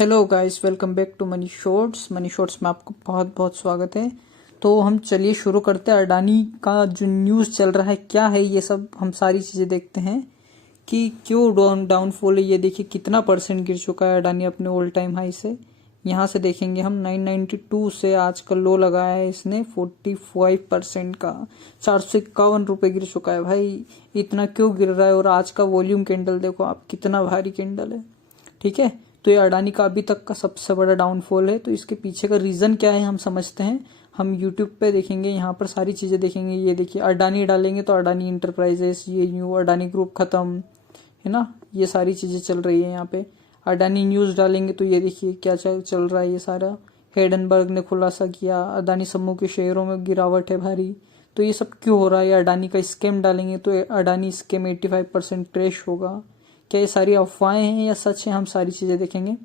Hello guys, welcome back to money shorts. Money shorts में आपको बहुत बहुत स्वागत है। तो हम चलिए शुरू करते हैं। अडानी का जो न्यूज़ चल रहा है क्या है, ये सब हम सारी चीज़ें देखते हैं कि क्यों डाउनफॉल है। ये देखिए कितना परसेंट गिर चुका है अडानी अपने ऑल टाइम हाई से। यहाँ से देखेंगे हम 992 से आज का लो लगाया है इसने 45% का। 451 रुपये गिर चुका है भाई। इतना क्यों गिर रहा है? और आज का वॉल्यूम कैंडल देखो आप, कितना भारी कैंडल है। ठीक है, तो ये अडानी का अभी तक का सबसे बड़ा डाउनफॉल है। तो इसके पीछे का रीज़न क्या है हम समझते हैं। हम यूट्यूब पे देखेंगे, यहाँ पर सारी चीज़ें देखेंगे। ये देखिए अडानी डालेंगे तो अडानी इंटरप्राइजेस, ये न्यू अडानी ग्रुप ख़त्म, है ना। ये सारी चीज़ें चल रही है यहाँ पे। अडानी न्यूज़ डालेंगे तो ये देखिए क्या चल रहा है। ये सारा हेडनबर्ग ने खुलासा किया, अडानी समूह के शेयरों में गिरावट है भारी। तो ये सब क्यों हो रहा है? अडानी का स्कैम डालेंगे तो अडानी स्कैम 85% क्रैश होगा। क्या ये सारी अफवाहें हैं या सच है? हम सारी चीज़ें देखेंगे।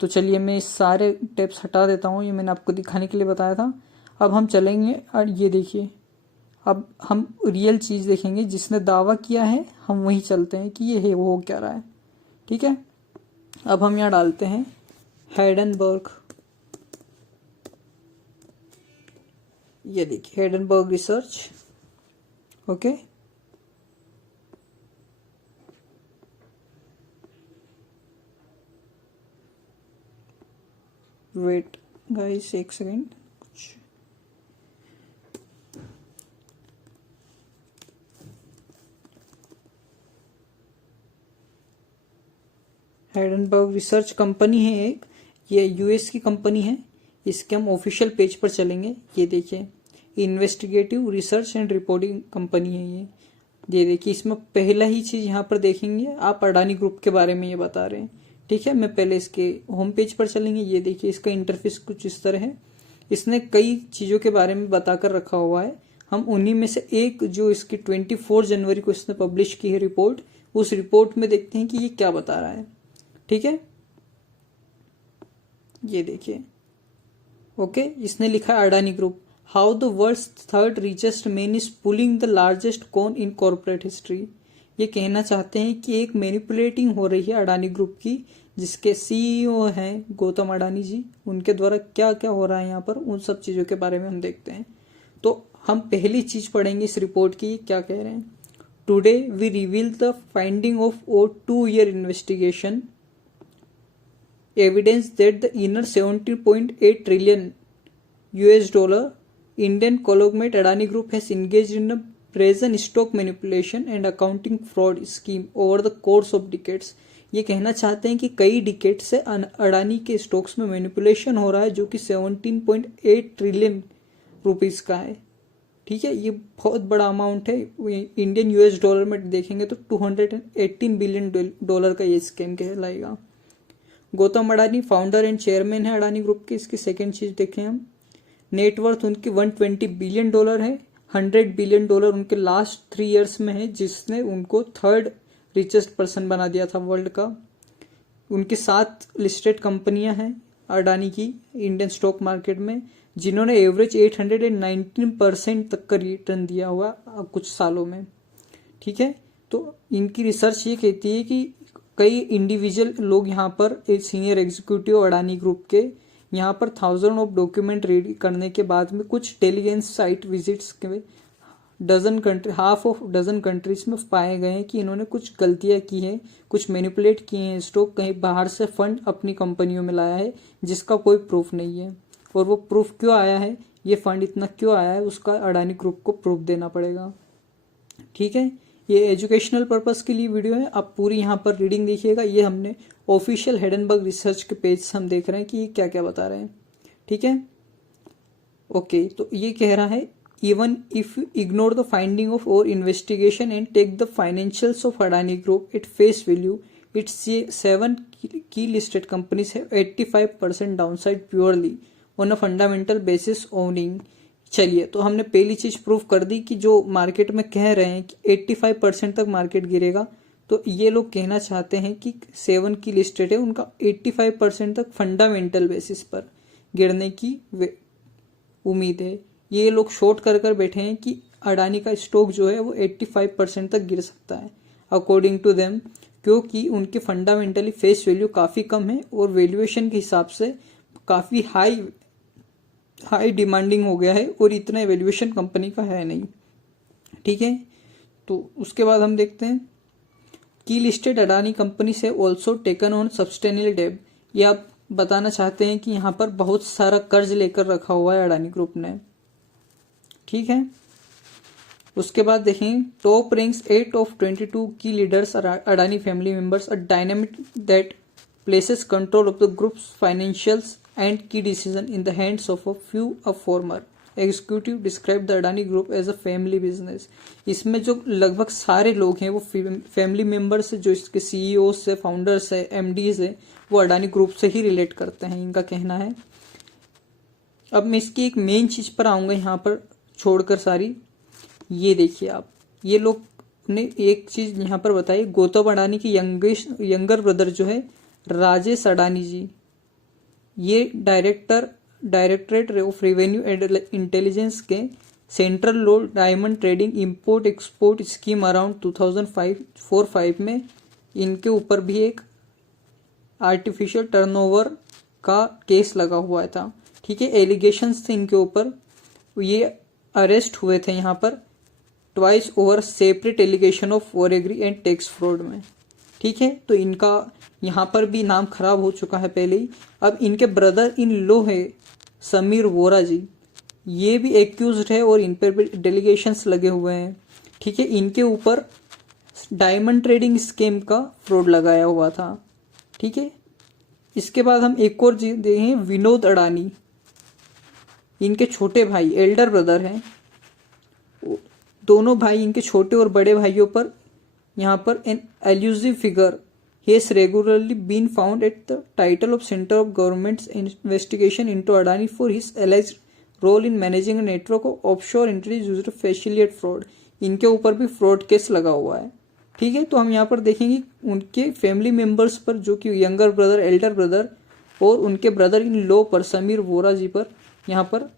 तो चलिए मैं इस सारे टिप्स हटा देता हूँ, ये मैंने आपको दिखाने के लिए बताया था। अब हम चलेंगे और ये देखिए, अब हम रियल चीज़ देखेंगे। जिसने दावा किया है हम वहीं चलते हैं कि ये है वो हो क्या रहा है। ठीक है, अब हम यहाँ डालते हैं हेडनबर्ग। ये देखिए हेडनबर्ग रिसर्च। ओके, वेट गाइस एक सेकेंड। हेडनबर्ग रिसर्च कंपनी है एक, ये यूएस की कंपनी है। इसके हम ऑफिशियल पेज पर चलेंगे। ये देखिए investigative research and reporting company है ये देखिए इसमें पहला ही चीज़ यहाँ पर देखेंगे आप, अडानी ग्रुप के बारे में ये बता रहे हैं। ठीक है, मैं पहले इसके होम पेज पर चलेंगे। ये देखिए इसका इंटरफेस कुछ इस तरह है। इसने कई चीज़ों के बारे में बताकर रखा हुआ है। हम उन्हीं में से एक जो इसकी 24 जनवरी को इसने पब्लिश की है रिपोर्ट, उस रिपोर्ट में देखते हैं कि ये क्या बता रहा है। ठीक है, ये देखिए। ओके, इसने लिखा है Adani group, how the world's third richest man is pulling the largest con in corporate history. ये कहना चाहते हैं कि एक मैनिपुलेटिंग हो रही है अडानी ग्रुप की, जिसके सीईओ हैं गौतम अडानी जी। उनके द्वारा क्या क्या हो रहा है यहाँ पर, उन सब चीज़ों के बारे में हम देखते हैं। तो हम पहली चीज़ पढ़ेंगे इस रिपोर्ट की, क्या कह रहे हैं। Today we reveal the finding of our 2-year investigation evidence that the inner 17.8 trillion US dollar Indian conglomerate Adani Group has engaged in a brazen stock manipulation and accounting fraud scheme over the course of decades। ये कहना चाहते हैं कि कई decade से अडानी के stocks में manipulation हो रहा है, जो कि 17.8 ट्रिलियन रुपीस का है। ठीक है, ये बहुत बड़ा अमाउंट है। इंडियन यूएस डॉलर में देखेंगे तो 218 बिलियन डॉलर का ये स्कैम कहलाएगा। Gautam Adani founder and chairman है अडानी ग्रुप के। इसकी सेकेंड चीज देखें हम, नेटवर्थ उनकी 120 बिलियन डॉलर है। 100 बिलियन डॉलर उनके लास्ट 3 ईयर्स में है, जिसने उनको थर्ड रिचेस्ट पर्सन बना दिया था वर्ल्ड का। उनकी 7 लिस्टेड कंपनियां हैं अडानी की इंडियन स्टॉक मार्केट में, जिन्होंने एवरेज 819% तक का रिटर्न दिया हुआ कुछ सालों में। ठीक है, तो इनकी रिसर्च ये कहती है कि कई इंडिविजुअल लोग यहाँ पर एक सीनियर एग्जीक्यूटिव अडानी ग्रुप के यहाँ पर 1000 ऑफ डॉक्यूमेंट रीड करने के बाद में कुछ इंटेलिजेंस साइट विजिट्स के हाफ ऑफ डजन कंट्रीज में पाए गए हैं कि इन्होंने कुछ गलतियां की हैं, कुछ मैनिपुलेट किए हैं स्टॉक, कहीं बाहर से फंड अपनी कंपनियों में लाया है जिसका कोई प्रूफ नहीं है। और वो प्रूफ क्यों आया है, ये फंड इतना क्यों आया है, उसका अडानी ग्रुप को प्रूफ देना पड़ेगा। ठीक है, ये एजुकेशनल पर्पस के लिए वीडियो है, आप पूरी यहाँ पर रीडिंग देखिएगा। ये हमने ऑफिशियल हेडनबर्ग रिसर्च के पेज से हम देख रहे हैं कि ये क्या क्या बता रहे हैं। ठीक है, ओके, तो ये कह रहा है, even if you ignore the finding of our investigation and take the financials of Adani group at face value, it's 7 key listed companies है 85% downside purely on a fundamental basis owning. चलिए, तो हमने पहली चीज प्रूफ कर दी कि जो मार्केट में कह रहे हैं कि 85% तक मार्केट गिरेगा, तो ये लोग कहना चाहते हैं कि 7 की लिस्टेड है, उनका 85% तक फंडामेंटल बेसिस पर गिरने की उम्मीद है। ये लोग शॉर्ट कर कर बैठे हैं कि अडानी का स्टॉक जो है वो 85% तक गिर सकता है। अकॉर्डिंग टू देम क्योंकि उनके फंडामेंटली फेस वैल्यू काफ़ी कम है और वैल्यूएशन के हिसाब से काफ़ी हाई डिमांडिंग हो गया है और इतना वैल्यूएशन कंपनी का है नहीं। ठीक है, तो उसके बाद हम देखते हैं की listed Adani companies have also taken on substantial debt. ये आप बताना चाहते हैं कि यहाँ पर बहुत सारा कर्ज लेकर रखा हुआ है अडानी ग्रुप ने। ठीक है, उसके बाद देखें top ranks 8 of 22 key leaders Adani family members, a dynamic that places control of the group's financials and key decision in the hands of a few a former executive describe the Adani group as a family business. इसमें जो लगभग सारे लोग हैं वो family members है, जो इसके सीईओ से, फाउंडर्स है, एमडीज है, वो अडानी ग्रुप से ही रिलेट करते हैं, इनका कहना है। अब मैं इसकी एक मेन चीज पर आऊंगा यहाँ पर छोड़कर सारी। ये देखिए आप, ये लोग ने एक चीज यहाँ पर बताई, गौतम अडानी की यंगर ब्रदर जो है राजेश अडानी जी, ये directorate of revenue and intelligence के central low diamond trading import export scheme around 2004-5 में इनके ऊपर भी एक आर्टिफिशियल टर्नओवर का केस लगा हुआ था। ठीक है, एलिगेशंस थे इनके ऊपर, ये अरेस्ट हुए थे यहाँ पर twice over separate allegation of forgery and tax fraud में। ठीक है, तो इनका यहाँ पर भी नाम खराब हो चुका है पहले ही। अब इनके ब्रदर इन लो है समीर वोरा जी, ये भी एक्यूज्ड है और इन पर भी डेलीगेशंस लगे हुए हैं। ठीक है, इनके ऊपर डायमंड ट्रेडिंग स्कीम का फ्रॉड लगाया हुआ था। ठीक है, इसके बाद हम एक और देखें विनोद अडानी, इनके छोटे भाई एल्डर ब्रदर हैं, दोनों भाई इनके छोटे और बड़े भाइयों पर यहाँ पर an elusive figure he has regularly been found at the title of center of government's investigation into Adani for his alleged role in managing a network of offshore entities used to facilitate fraud। इनके ऊपर भी fraud case लगा हुआ है। ठीक है, तो हम यहाँ पर देखेंगे उनके फैमिली मेंबर्स पर, जो कि यंगर ब्रदर, एल्डर ब्रदर और उनके ब्रदर इन लॉ पर समीर वोरा जी पर यहाँ पर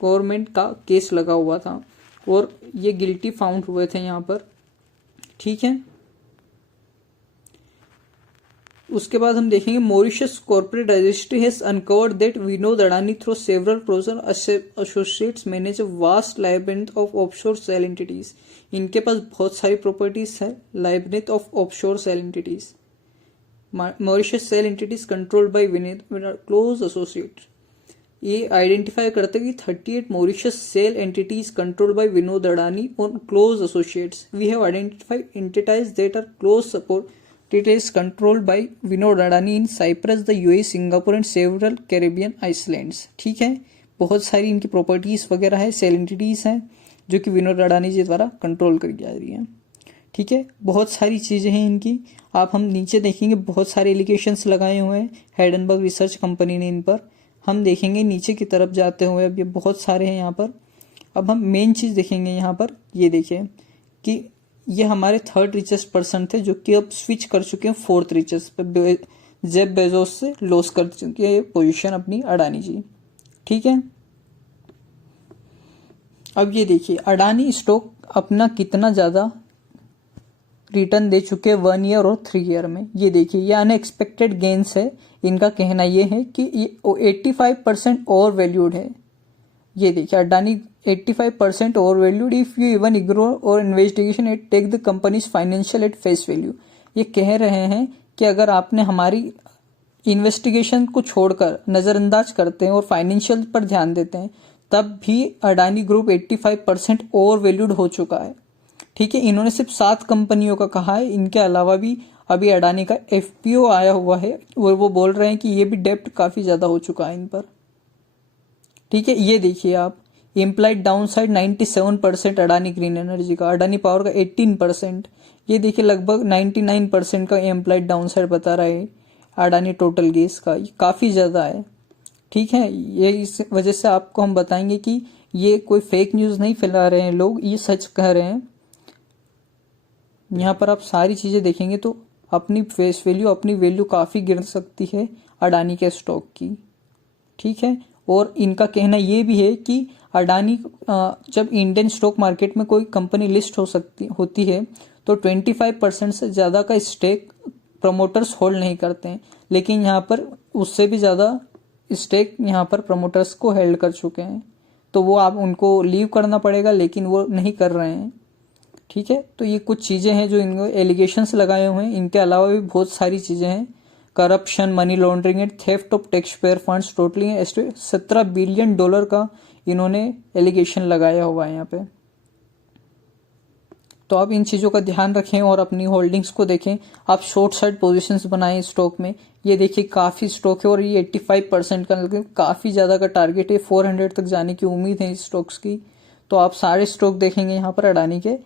गवर्नमेंट का केस लगा हुआ था और ये गिल्टी फाउंड हुए थे यहाँ पर। ठीक है, उसके बाद हम देखेंगे Mauritius corporate registry has uncovered that Vinod Adani through several closer associates manage a vast labyrinth of offshore shell entities. इनके पास बहुत सारी प्रॉपर्टीज है, labyrinth of offshore shell entities, Mauritius shell entities controlled by Vinod close associate. ये identify करते हैं कि 38 Mauritius shell entities controlled by Vinod Adani on close associates. We have identified entities that are close support It is controlled by Vinod Adani in Cyprus, the UAE, Singapore and several Caribbean islands। ठीक है, बहुत सारी इनकी properties वगैरह है, cell entities हैं जो कि विनोद अडानी जी द्वारा कंट्रोल करी जा रही हैं। ठीक है, बहुत सारी चीज़ें हैं इनकी। आप हम नीचे देखेंगे बहुत सारे एलिगेशंस लगाए हुए हैं हेडनबर्ग रिसर्च कंपनी ने इन पर। हम देखेंगे नीचे की तरफ जाते हुए, अब ये बहुत सारे हैं यहाँ पर। अब हम मेन चीज़ देखेंगे यहाँ पर, ये देखिए कि ये हमारे थर्ड रिचेस्ट पर्सन थे जो कि अब स्विच कर चुके हैं फोर्थ रिचेस्ट पे, जेफ बेजोस से लॉस कर चुके हैं पोजीशन अपनी अडानी जी। ठीक है, अब ये देखिए अडानी स्टॉक अपना कितना ज़्यादा रिटर्न दे चुके हैं 1 ईयर और 3 ईयर में। ये देखिए, ये अनएक्सपेक्टेड गेन्स है। इनका कहना ये है कि ये 85% ओवर वैल्यूड है। ये देखिए Adani 85% over valued, if you even ignore our investigation at take the companies financial at face value. ये कह रहे हैं कि अगर आपने हमारी इन्वेस्टिगेशन को छोड़कर नज़रअंदाज करते हैं और फाइनेंशियल पर ध्यान देते हैं, तब भी अडानी ग्रुप 85% ओवर वैल्यूड हो चुका है। ठीक है, इन्होंने सिर्फ 7 कंपनियों का कहा है, इनके अलावा भी अभी अडानी का एफपीओ आया हुआ है और वो बोल रहे हैं कि ये भी डेप्ट काफ़ी ज़्यादा हो चुका है इन पर। ठीक है, ये देखिए आप, implied down side 97% Adani green energy का, अडानी पावर का 18%। ये देखिए लगभग 99% का इम्प्लाइड डाउन साइड बता रहा है अडानी टोटल गैस का, ये काफ़ी ज़्यादा है। ठीक है, ये इस वजह से आपको हम बताएंगे कि ये कोई फेक न्यूज़ नहीं फैला रहे हैं लोग, ये सच कह रहे हैं। यहाँ पर आप सारी चीज़ें देखेंगे तो अपनी फेस वैल्यू, अपनी वैल्यू काफ़ी गिर सकती है अडानी के स्टॉक की। ठीक है, और इनका कहना ये भी है कि अडानी जब इंडियन स्टॉक मार्केट में कोई कंपनी लिस्ट होती है तो 25% से ज़्यादा का स्टेक प्रमोटर्स होल्ड नहीं करते हैं, लेकिन यहाँ पर उससे भी ज़्यादा स्टेक यहाँ पर प्रमोटर्स को हेल्ड कर चुके हैं, तो वो आप उनको लीव करना पड़ेगा, लेकिन वो नहीं कर रहे हैं। ठीक है, तो ये कुछ चीज़ें हैं जो इनको एलिगेशंस लगाए हुए हैं। इनके अलावा भी बहुत सारी चीज़ें हैं, corruption, money laundering and theft of tax payer funds, totally $17 billion का इन्होंने एलिगेशन लगाया हुआ है यहाँ पे। तो आप इन चीज़ों का ध्यान रखें और अपनी होल्डिंग्स को देखें। आप शॉर्ट साइड पोजीशंस बनाएं स्टॉक में। ये देखिए काफ़ी स्टॉक है और ये 85% का, मतलब काफ़ी ज़्यादा का टारगेट है। 400 तक जाने की उम्मीद है इस स्टॉक्स की। तो आप सारे स्टॉक देखेंगे यहाँ पर अडानी के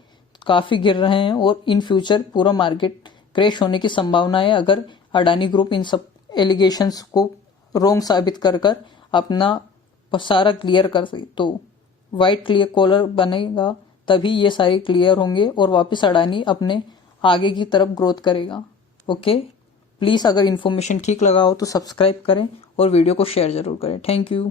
काफ़ी गिर रहे हैं और इन फ्यूचर पूरा मार्केट क्रैश होने की संभावना है, अगर अडानी ग्रुप इन सब एलिगेशंस को रोंग साबित कर अपना सारा क्लियर कर सके। तो वाइट क्लियर कॉलर बनेगा, तभी ये सारे क्लियर होंगे और वापस अडानी अपने आगे की तरफ ग्रोथ करेगा। ओके, प्लीज़ अगर इन्फॉर्मेशन ठीक लगा हो तो सब्सक्राइब करें और वीडियो को शेयर ज़रूर करें। Thank you.